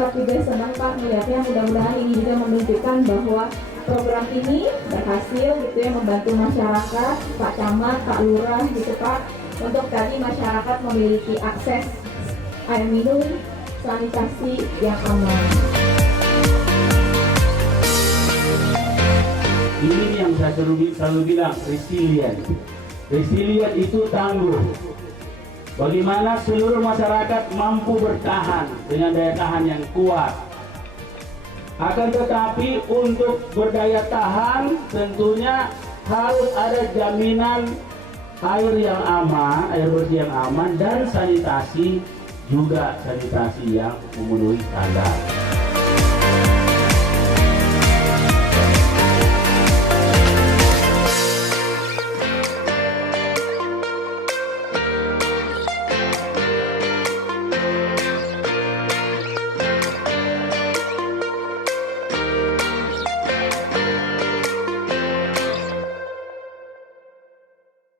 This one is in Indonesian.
Pak juga senang Pak melihatnya, mudah-mudahan ini juga menunjukkan bahwa program ini berhasil gitu ya, membantu masyarakat, Pak Camat, Pak Lurah gitu Pak, untuk tadi masyarakat memiliki akses air minum, sanitasi yang aman. Ini yang saya selalu bilang, resilient. Resilient itu tangguh. Bagaimana seluruh masyarakat mampu bertahan dengan daya tahan yang kuat. Akan tetapi untuk berdaya tahan tentunya harus ada jaminan air yang aman, air bersih yang aman, dan sanitasi juga sanitasi yang memenuhi standar.